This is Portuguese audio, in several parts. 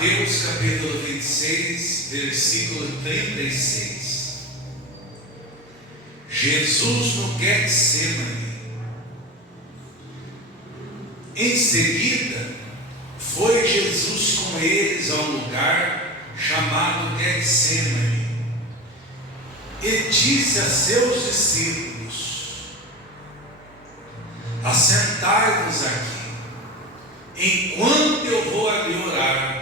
Mateus capítulo 26, versículo 36. Jesus no Getsemane. Em seguida, foi Jesus com eles a um lugar chamado Getsemane e disse a seus discípulos: assentai-vos aqui, enquanto eu vou ali orar.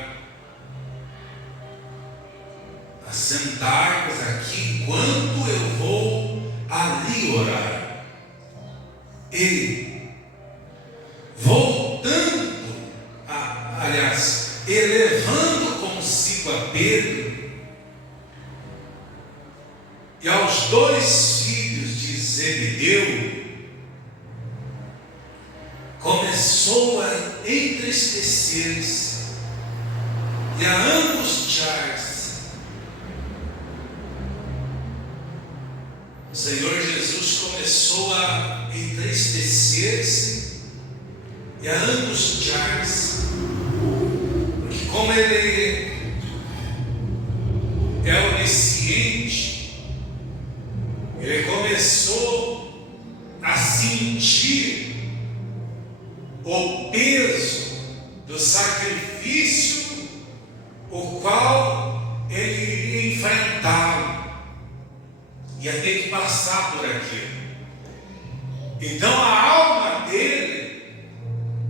Assentai-vos aqui, enquanto eu vou ali orar. E voltando, elevando consigo a Pedro e aos dois filhos de Zebedeu, começou a entristecer-se e a angustiar-se. O Senhor Jesus começou a entristecer-se e a angustiar-se, porque como Ele é onisciente, Ele começou a sentir o peso do sacrifício o qual Ele iria enfrentar, ia ter que passar por aquilo. Então a alma dele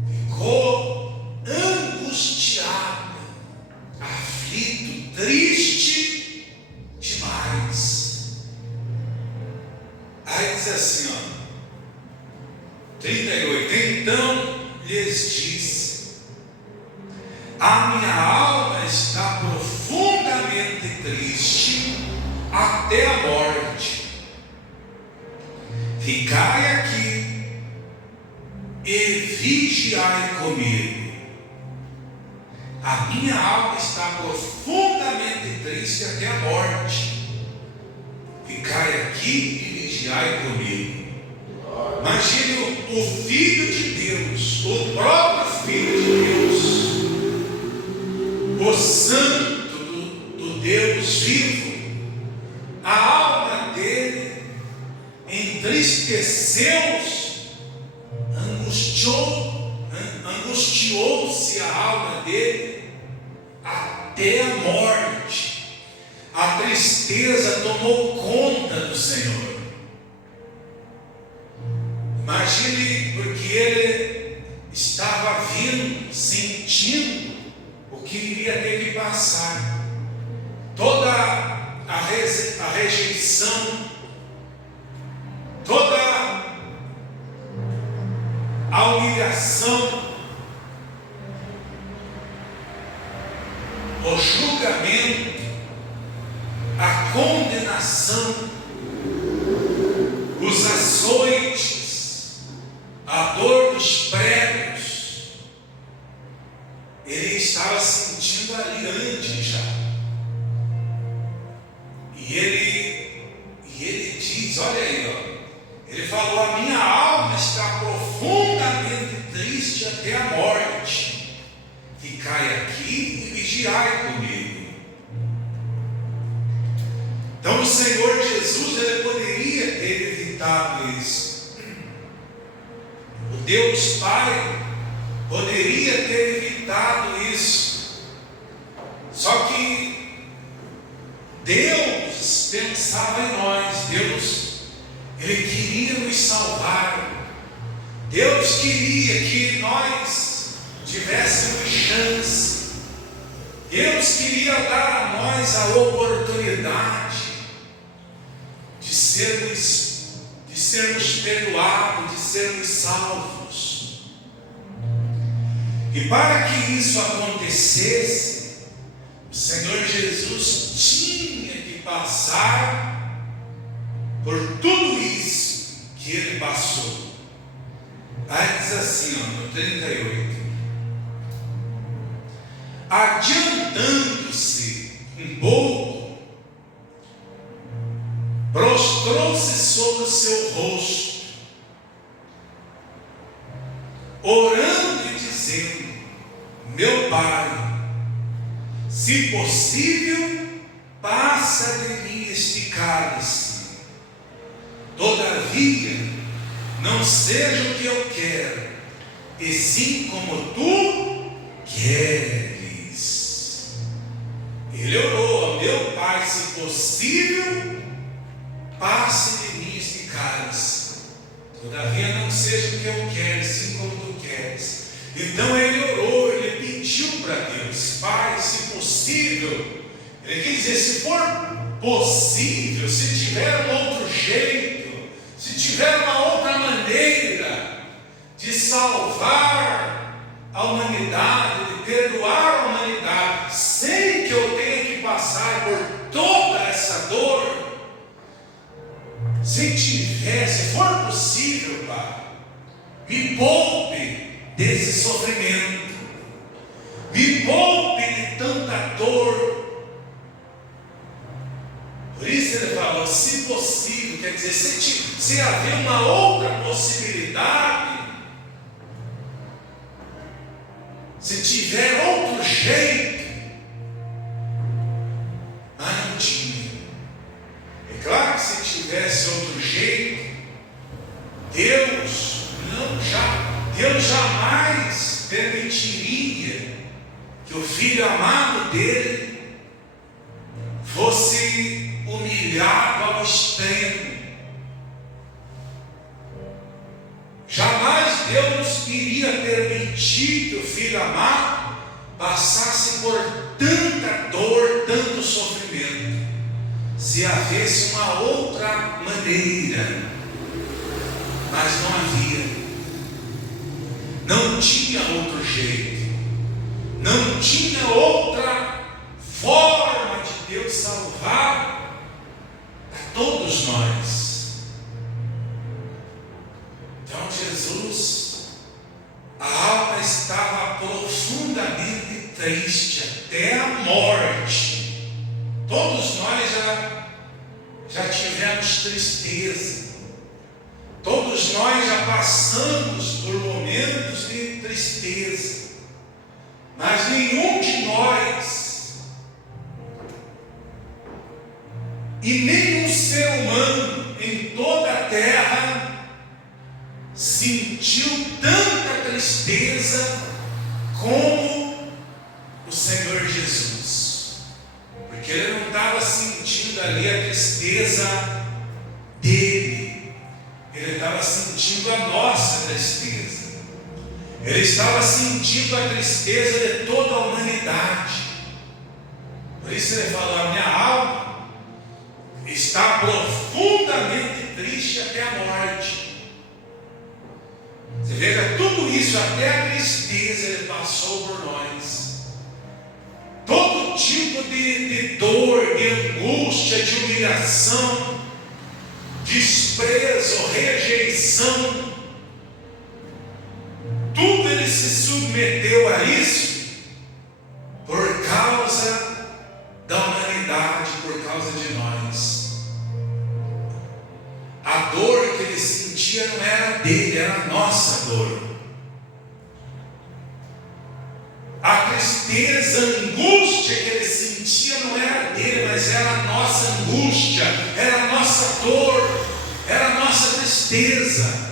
ficou angustiada, aflito, triste demais. Aí diz assim, 38, então lhes disse: a minha alma está profundamente triste até a morte. Ficai aqui e vigiai comigo. A minha alma está profundamente triste até a morte. Ficai aqui e vigiai comigo. Imagine o Filho de Deus, o próprio Filho de Deus, o Santo do Deus vivo. A alma dele entristeceu-se, angustiou-se a alma dele até a morte. A tristeza tomou conta do Senhor. Imagine, porque ele estava vendo, sentindo o que iria ter que passar, toda a rejeição, toda a humilhação, o julgamento, a condenação, os açoites, a dor dos pregos, ele estava sentindo ali antes já. E ele diz, olha aí, ele falou: a minha alma está profundamente triste até a morte. Ficai aqui e vigiai comigo. Então o Senhor Jesus, ele poderia ter evitado isso. O Deus Pai poderia ter evitado isso. Só que Deus pensava em nós. Deus, Ele queria nos salvar. Deus queria que nós tivéssemos chance. Deus queria dar a nós a oportunidade de sermos perdoados, de sermos salvos. E para que isso acontecesse, o Senhor Jesus tinha que passar por tudo isso que Ele passou. Aí diz assim, no 38: adiantando-se um pouco, prostrou-se sobre o seu rosto, orando e dizendo: meu Pai, se possível, passa de mim este cálice. Todavia, não seja o que eu quero, e sim como tu queres. Ele orou: ó meu Pai, se possível, passe de mim este cálice. Todavia, não seja o que eu quero, e sim como tu queres. Então ele orou, ele pediu para Deus: Pai, se possível. Ele quer dizer, se for possível, se tiver um outro jeito, se tiver uma outra maneira de salvar a humanidade, de perdoar a humanidade, sem que eu tenha que passar por toda essa dor, se for possível, Pai, me poupe desse sofrimento, me poupe de tanta dor. Por isso ele falou, se possível, quer dizer, se haver uma outra possibilidade, se tiver outro jeito, mas não tinha. É claro que se tivesse outro jeito, Deus jamais permitiria que o Filho amado dele fosse humilhado ao extremo. Jamais Deus iria permitir que o Filho amado passasse por tanta dor, tanto sofrimento, se havesse uma outra maneira. Mas não havia, não tinha outro jeito, não tinha outra forma de Deus salvar a todos nós. Então Jesus, a alma estava profundamente triste até a morte. Todos nós já tivemos tristeza, todos nós já passamos por momentos de tristeza, mas nenhum de nós, e nenhum ser humano em toda a terra sentiu tanta tristeza como o Senhor Jesus, porque ele não estava sentindo ali a tristeza dele, ele estava sentindo a nossa tristeza, ele estava sentindo a tristeza de toda a humanidade. Por isso ele falou: a minha alma está profundamente triste até a morte. Você veja, tudo isso, até a tristeza, ele passou por nós. Todo tipo de dor, de angústia, de humilhação, desprezo, rejeição, tudo ele se submeteu a isso por causa da humanidade, por causa de nós. A dor que ele sentia não era dele, era a nossa dor. A tristeza, a angústia que ele sentia não era dele, mas era a nossa angústia, era a nossa dor, era a nossa tristeza.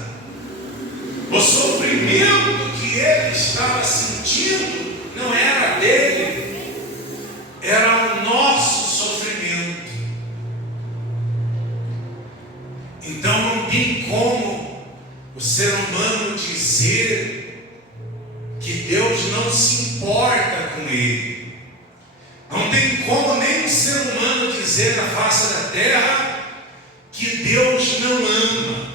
O sofrimento que ele estava sentindo não era dele, era o nosso sofrimento. Então não tem como o ser humano dizer que Deus não se importa com ele. Não tem como nem o ser humano dizer na face da terra que Deus não ama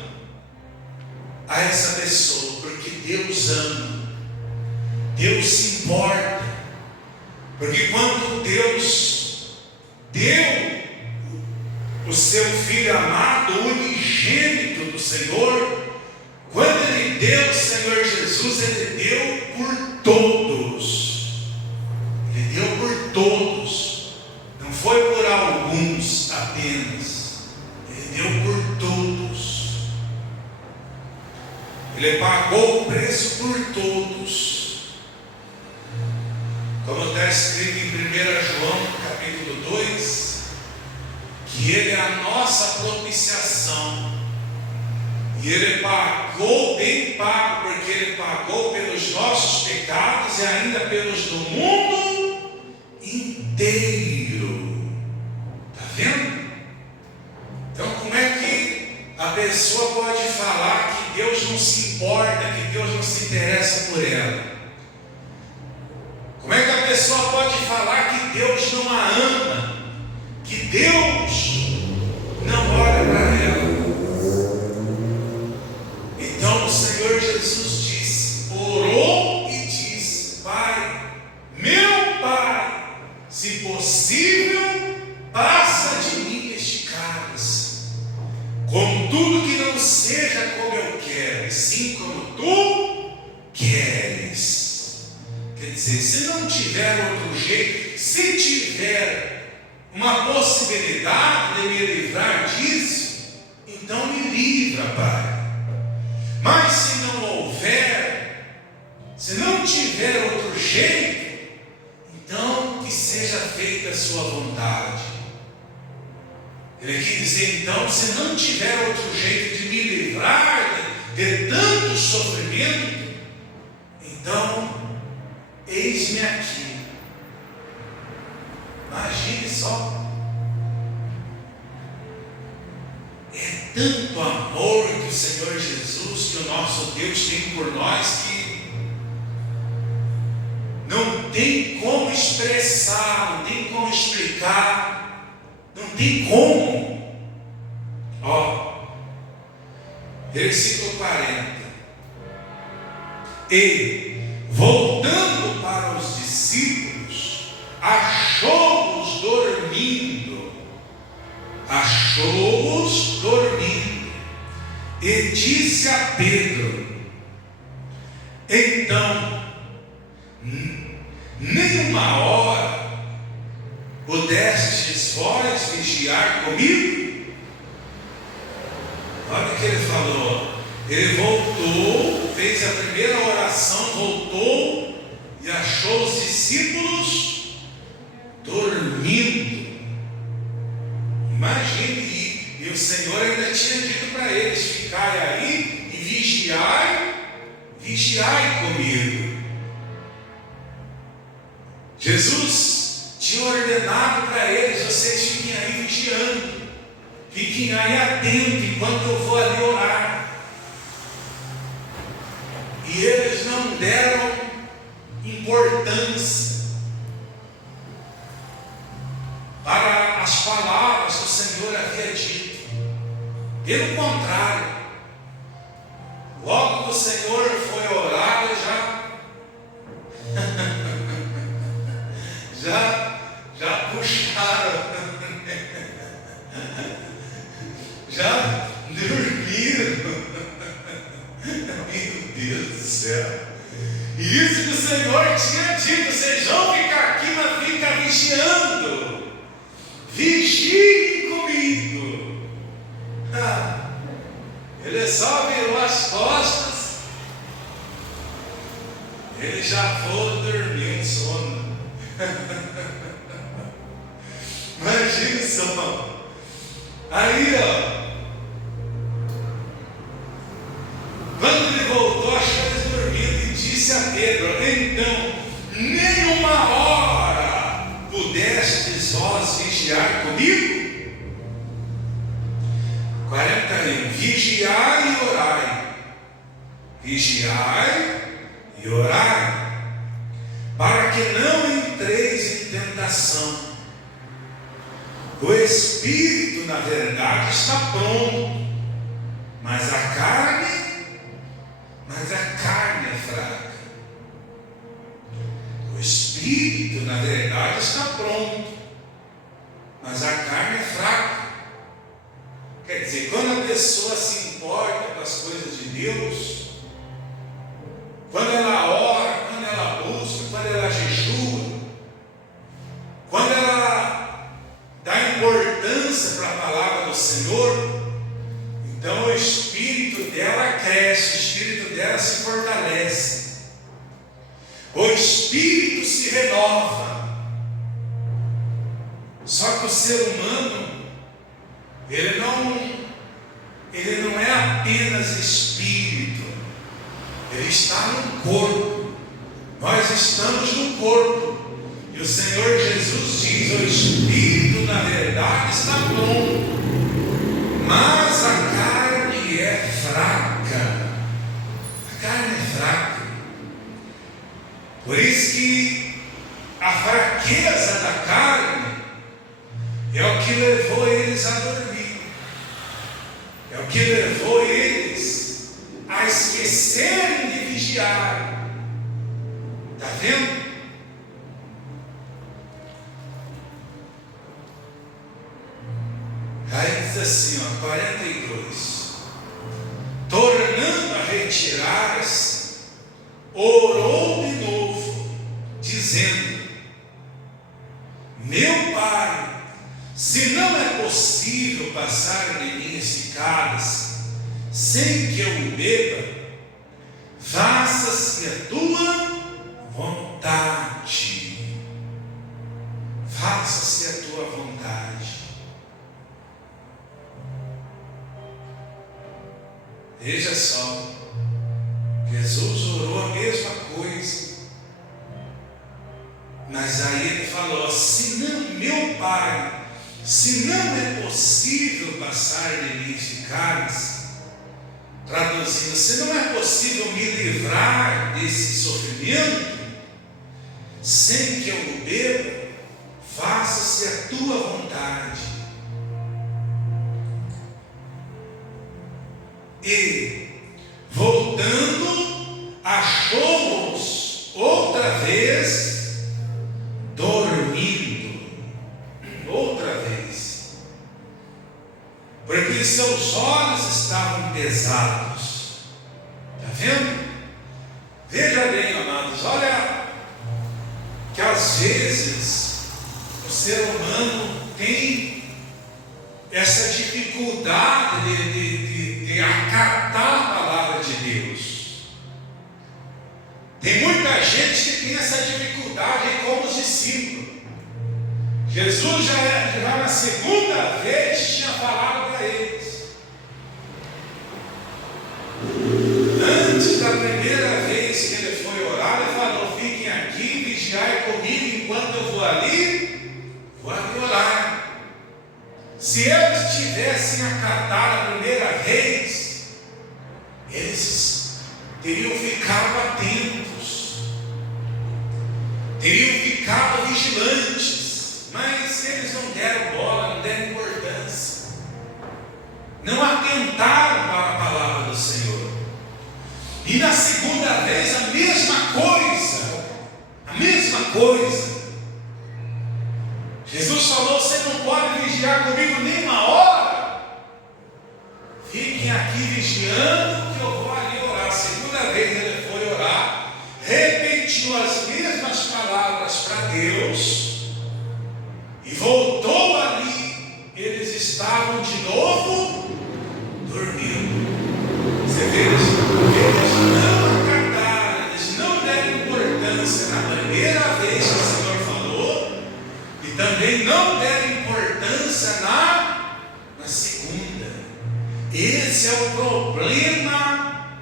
a essa pessoa, porque Deus ama, Deus se importa, porque quando Deus deu o seu Filho amado, o unigênito do Senhor, quando Ele deu o Senhor Jesus, Ele deu por todos, Ele deu por todos, não foi por alguns apenas, Ele deu por todos. Ele pagou o preço por todos. como está escrito em 1 João capítulo 2, que Ele é a nossa propiciação, e Ele pagou, bem pago, porque Ele pagou pelos nossos pecados e ainda pelos do mundo inteiro. Está vendo? Então, como é que a pessoa pode falar que Deus não se importa, que Deus não se interessa por ela? Como é que a pessoa pode falar que Deus não a ama, que Deus não olha para ela? Então o Senhor Jesus disse, orou e disse: Pai, meu Pai, se possível, passa de mim este cálice, contudo que não seja como eu quero, e sim como tu queres. Quer dizer, se não tiver outro jeito, se tiver uma possibilidade de me livrar disso, então me livra, Pai. Mas se não houver, se não tiver outro jeito, então que seja feita a sua vontade. Ele quer dizer, então, se não tiver outro jeito de me livrar de tanto sofrimento, então eis-me aqui. Imagine só. É tanto amor que o Senhor Jesus, que o nosso Deus tem por nós, que não tem como expressar, não tem como explicar, não tem como. Ó, versículo 40. E, voltando para os discípulos, achou-os dormindo, e disse a Pedro: então, nem uma hora pudestes vós vigiar comigo? Olha o que ele falou. Ele voltou, fez a primeira oração, voltou e achou os discípulos dormindo. Imagine, e o Senhor ainda tinha dito para eles: ficai aí e vigiai comigo. Jesus tinha ordenado para eles: vocês fiquem aí vigiando, fiquem aí atentos enquanto eu vou ali orar. E eles não deram importância para as palavras que o Senhor havia dito. Pelo contrário, logo que o Senhor foi orar, já puxaram, já dormiram. Meu Deus do céu. E isso que o Senhor tinha dito: vocês vão ficar aqui, mas fica vigiando. Vigiem comigo. Ele só virou as costas, ele já foi dormir um sono. Imagina só. Aí, ó, quando ele voltou, achou eles dormindo e disse a Pedro: então, nem uma hora pudestes vós vigiar comigo? 41. Vigiai e orai. Vigiai e orai, para que não entreis em tentação. O espírito, na verdade, está pronto, mas a carne é fraca. O espírito, na verdade, está pronto, mas a carne é fraca. Quer dizer, quando a pessoa se importa com as coisas de Deus, quando ela ora, quando ela busca, quando ela jejua, quando ela dá importância para a palavra do Senhor, então o espírito dela cresce, o espírito dela se fortalece, o espírito se renova. que o ser humano, ele não é apenas espírito, ele está no corpo. Nós estamos no corpo. E o Senhor Jesus diz: o espírito na verdade está pronto, mas a carne é fraca. A carne é fraca. Por isso que a fraqueza da carne é o que levou eles a dormir, é o que levou eles a esquecerem de vigiar. Está vendo? Aí diz assim, 42: tornando a retirar-se, orou de novo, dizendo: meu Pai, se não é possível passar de mim esse cálice sem que eu o beba, faça-se a tua vontade. Faça-se a tua vontade. Veja só, Jesus orou a mesma coisa, mas aí ele falou: se não, meu Pai, se não é possível passar de mim esse cálice, traduzindo, se não é possível me livrar desse sofrimento, sem que eu o beba, faça-se a tua vontade. E, voltando, achou-os outra vez dormindo, outra vez, porque seus olhos estavam pesados. Está vendo? Veja bem, amados, olha que às vezes o ser humano tem essa dificuldade de acatar a palavra de Deus. Tem muita gente que tem essa dificuldade como os discípulos. Jesus já na segunda vez tinha falado para eles. Antes da primeira vez que ele foi orar, ele falou: fiquem aqui, vigiai comigo enquanto eu vou ali orar. Se eles tivessem acatado a primeira vez, eles teriam ficado atentos, teriam ficado vigilantes, mas eles não deram bola, não deram importância, não atentaram para a palavra do Senhor. E na segunda vez a mesma coisa. Jesus falou: você não pode vigiar comigo nem uma hora. Fiquem aqui vigiando que eu vou ali orar. A segunda vez ele foi orar, repetiu as mesmas palavras para Deus e voltou ali. Eles estavam de novo dormindo. Você vê, eles não acataram, eles não deram importância na primeira vez que o Senhor falou, e também não deram importância na segunda. Esse é o problema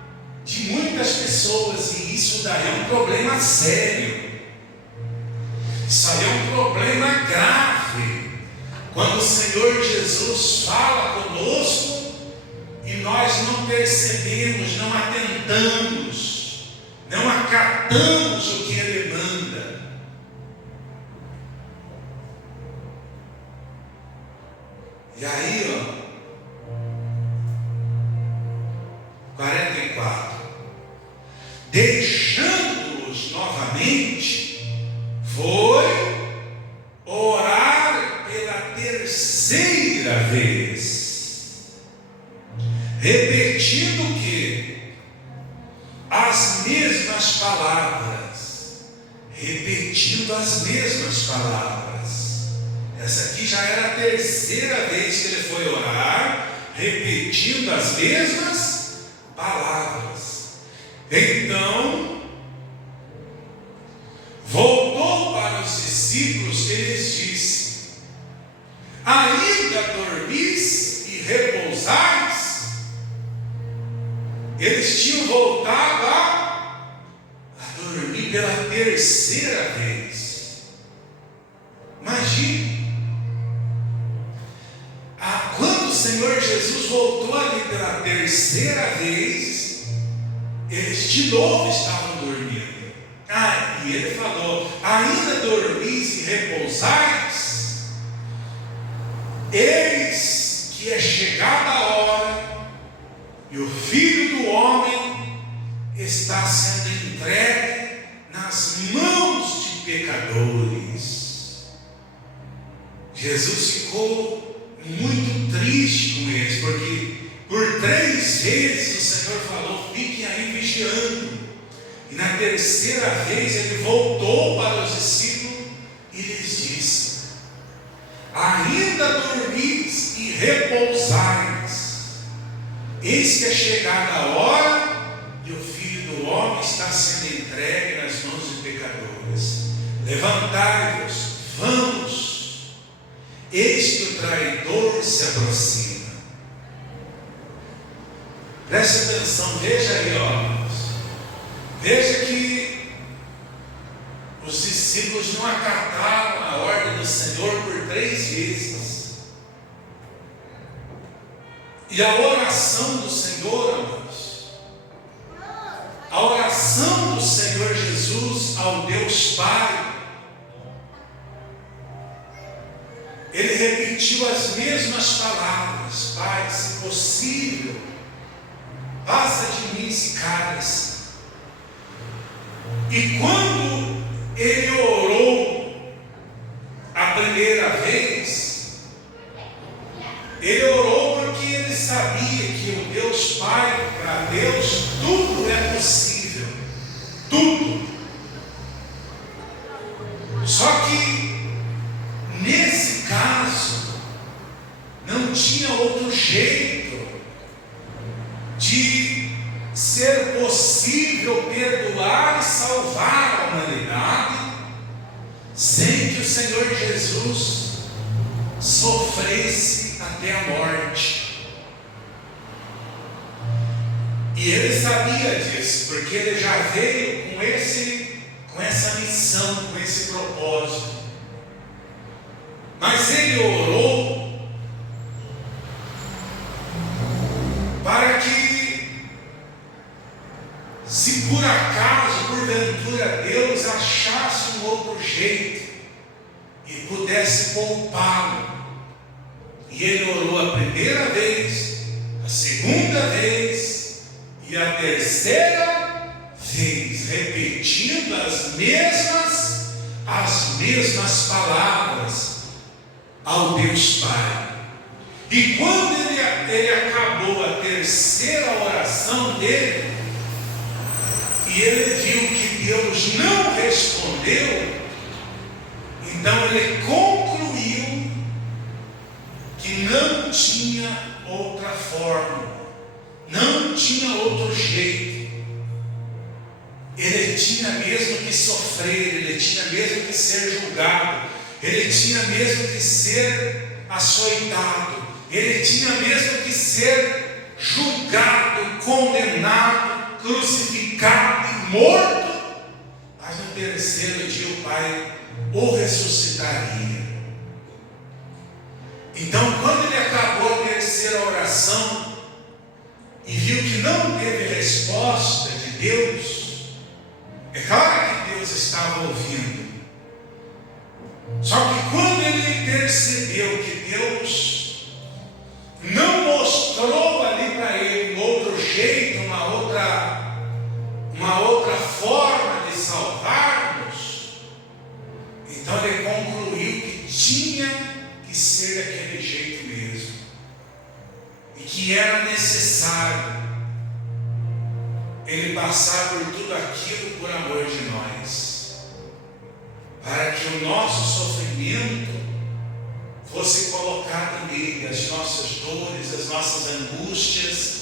de muitas pessoas, e isso daí é um problema sério. Isso aí é um problema grave. Quando o Senhor Jesus fala conosco e nós não percebemos, não atentamos, não acatamos o que Ele manda. E aí, 44. Deixando-os novamente, foi orar pela terceira vez, repetindo que as mesmas palavras, repetindo as mesmas palavras. Essa aqui já era a terceira vez que ele foi orar, repetindo as mesmas palavras. Então, voltou para os discípulos e lhes disse: ainda dormis e repousais? Eles tinham voltado a dormir pela terceira vez. Imagine. Quando o Senhor Jesus voltou ali pela terceira vez, eles de novo estavam dormindo. E ele falou: ainda dormis e repousais? Eis que é chegada a hora, e o Filho do Homem está sendo entregue nas mãos de pecadores. Jesus ficou muito triste com eles, porque por 3 vezes o Senhor falou: fiquem aí vigiando. E na terceira vez ele voltou para os discípulos e lhes disse: ainda dormis e repousais? Eis que é chegada a hora, e o Filho do Homem está sendo entregue nas mãos de pecadores. Levantai-vos, vamos, eis que o traidor se aproxima. Preste atenção, veja aí, ó. Veja que os discípulos não acataram a ordem do Senhor por 3 vezes. E a oração do Senhor, amados, a oração do Senhor Jesus ao Deus Pai, ele repetiu as mesmas palavras: Pai, se possível, passa de mim esse cálice. E quando ele orou a primeira vez, ele orou porque ele sabia que o Deus Pai, para Deus, tudo é possível. Tudo. Só que, nesse caso, não tinha outro jeito de ser possível perdoar e salvar a humanidade sem que o Senhor Jesus sofresse até a morte. E ele sabia disso, porque ele já veio com essa missão, com esse propósito. Mas ele orou para que, se por acaso, porventura, Deus achasse um outro jeito e pudesse poupá-lo. E ele orou a primeira vez, a segunda vez e a terceira vez, repetindo as mesmas palavras ao Deus Pai. E quando ele acabou a terceira oração dele, e ele viu que Deus não respondeu, então ele concluiu que não tinha outra forma, não tinha outro jeito. Ele tinha mesmo que sofrer, ele tinha mesmo que ser julgado, ele tinha mesmo que ser açoitado, ele tinha mesmo que ser julgado, condenado, crucificado e morto, mas no terceiro dia o Pai o ressuscitaria. Então, quando ele acabou a terceira oração e viu que não teve resposta de Deus, é claro que Deus estava ouvindo. Só que quando ele percebeu que Deus não mostrou ali para ele um outro jeito, uma outra forma de salvar-nos, então ele concluiu que tinha que ser daquele jeito mesmo, e que era necessário ele passar por tudo aquilo por amor de nós, para que o nosso sofrimento fosse colocado nele, as nossas dores, as nossas angústias,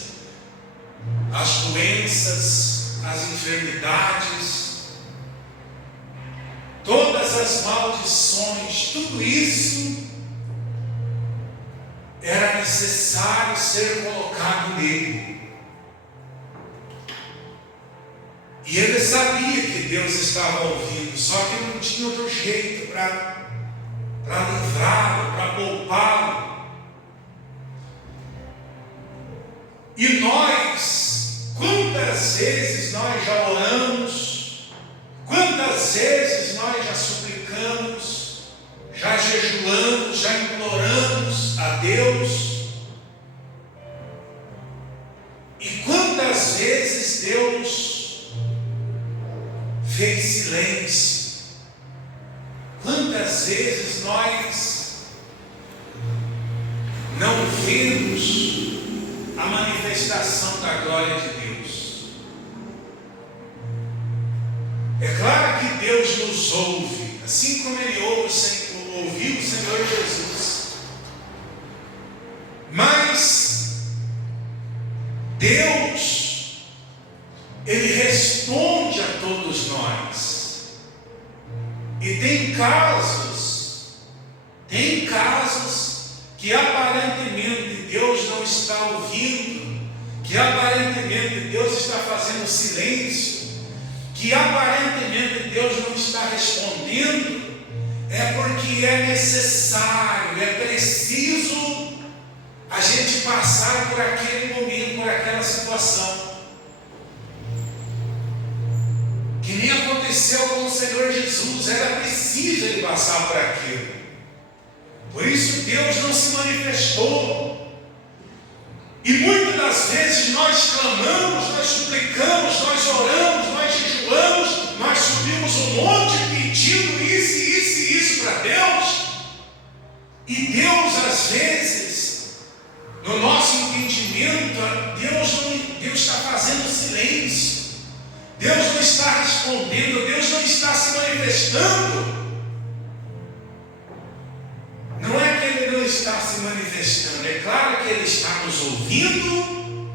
as doenças, as enfermidades, todas as maldições, tudo isso era necessário ser colocado nele. E ele sabia que Deus estava ouvindo, só que não tinha outro jeito para livrá-lo, para poupá-lo. E nós, quantas vezes nós já oramos, quantas vezes nós já suplicamos, já jejuamos, já imploramos a Deus, e quantas vezes Deus fez silêncio, quantas vezes nós não vemos a manifestação da glória de Deus. É claro que Deus nos ouve, assim como Ele ouviu o Senhor Jesus. Mas Deus, Ele responde a todos nós. E tem casos que aparentemente Deus não está ouvindo, que aparentemente Deus está fazendo silêncio, que aparentemente Deus não está respondendo, é porque é necessário, é preciso a gente passar por aquele momento, por aquela situação. Que nem aconteceu com o Senhor Jesus, era preciso Ele passar por aquilo. Por isso Deus não se manifestou. E muitas das vezes nós clamamos, nós suplicamos, nós oramos, nós jejuamos, nós subimos um monte pedindo isso para Deus. E Deus, às vezes, no nosso entendimento, Deus está fazendo silêncio. Deus não está respondendo, Deus não está se manifestando. Não é que Ele não está se manifestando, é claro que Ele está nos ouvindo,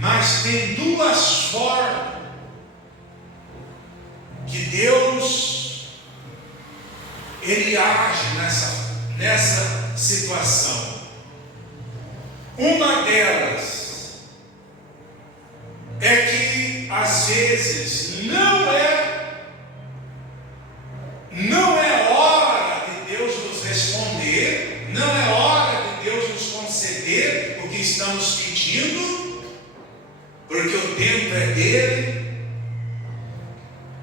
mas tem duas formas que Deus, Ele age nessa situação. Uma delas é que às vezes não é hora de Deus nos responder, não é hora de Deus nos conceder o que estamos pedindo, porque o tempo é dele.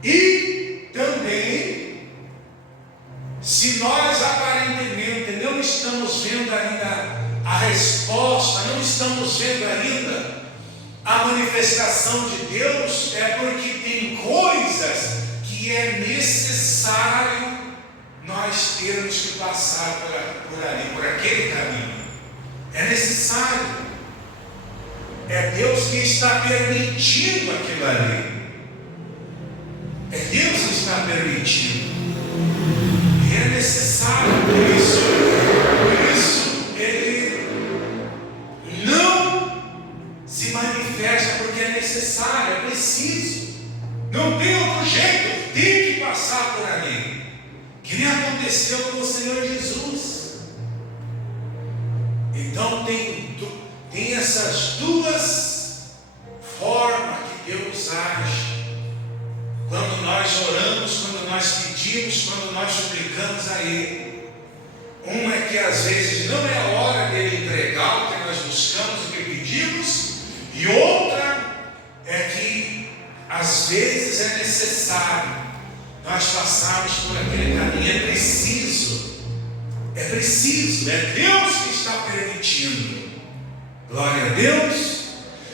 E também, se nós aparentemente não estamos vendo ainda a resposta, não estamos vendo ainda a manifestação de Deus, é porque tem coisas que é necessário nós termos que passar por ali, por aquele caminho. É necessário. É Deus que está permitindo aquilo ali. É Deus que está permitindo. E é necessário, por isso Ele não se manifesta, porque é necessário, é preciso. Não tem outro jeito, tem que passar por ali. Que nem aconteceu com o Senhor Jesus. Então tem essas duas formas que Deus age. Quando nós oramos, quando nós pedimos, quando nós suplicamos a Ele. Uma é que às vezes não é a hora dele entregar o que nós buscamos, o que pedimos. E outra é que às vezes é necessário nós passarmos por aquele caminho. É preciso, é Deus que está permitindo. Glória a Deus.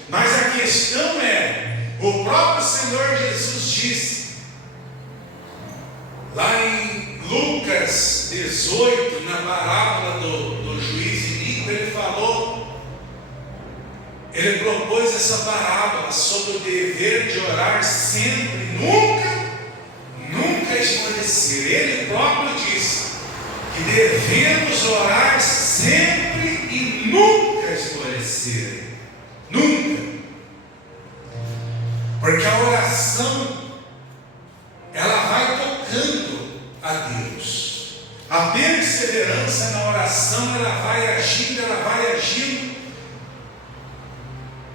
Mas a questão é, o próprio Senhor Jesus disse, lá em Lucas 18, na parábola do juiz iníquo, ele propôs essa parábola sobre o dever de orar sempre, nunca esmorecer. Ele próprio disse que devemos orar sempre e nunca esmorecer. Nunca. Porque a oração, ela vai tocando a Deus. A perseverança na oração, ela vai agindo,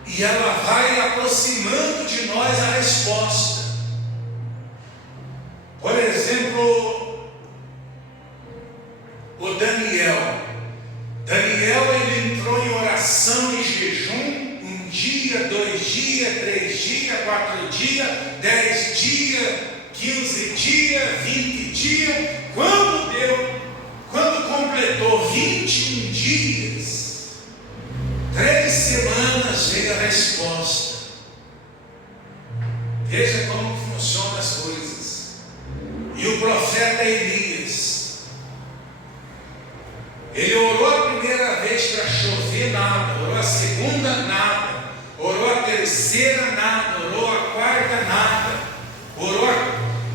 e ela vai aproximando de nós a resposta. Por exemplo, o Daniel, ele entrou em oração e jejum, 1 dia, 2 dias, 3 dias, 4 dias, 10 dias, 15 dias, 20 dias. Quando completou 21 dias, 3 semanas, veio a resposta. Veja como funcionam as coisas. E o profeta Elias, ele orou a primeira vez para chover, nada. Orou a segunda, nada. Orou a terceira, nada. Orou a quarta, nada. Orou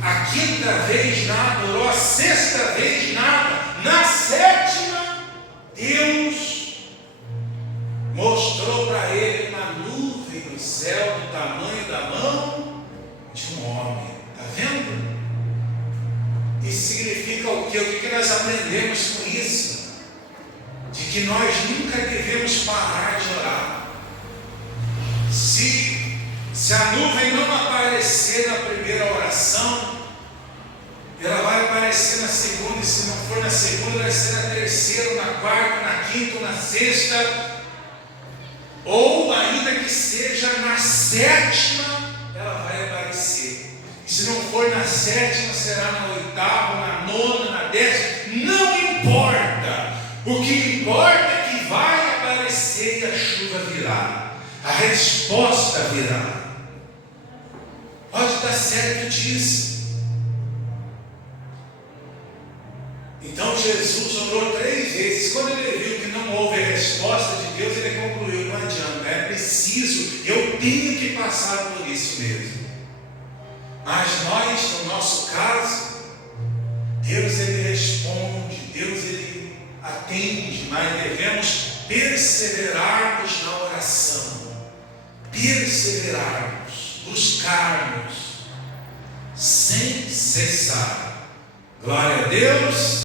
a quinta vez, nada. Orou a sexta vez, nada. Na sétima, Deus mostrou para ele uma nuvem no céu do tamanho da mão de um homem. Está vendo? Isso significa o quê? O que nós aprendemos com isso? De que nós nunca devemos parar de orar. Se a nuvem não aparecer na primeira oração, ela vai aparecer na segunda, e se não for na segunda, vai ser na terceira, na quarta, na quinta, na sexta, ou ainda que seja na sétima, ela vai aparecer. E se não for na sétima, será na oitava, na nona, na 10ª, não importa. O que importa é que vai aparecer e a chuva virá, a resposta virá. Pode dar certo disso. Então Jesus orou 3 vezes. Quando ele viu que não houve a resposta de Deus, ele concluiu: não adianta, é preciso, eu tenho que passar por isso mesmo. Mas nós, no nosso caso, Deus ele responde, Deus ele atende, mas devemos perseverarmos na oração, buscarmos sem cessar. Glória a Deus.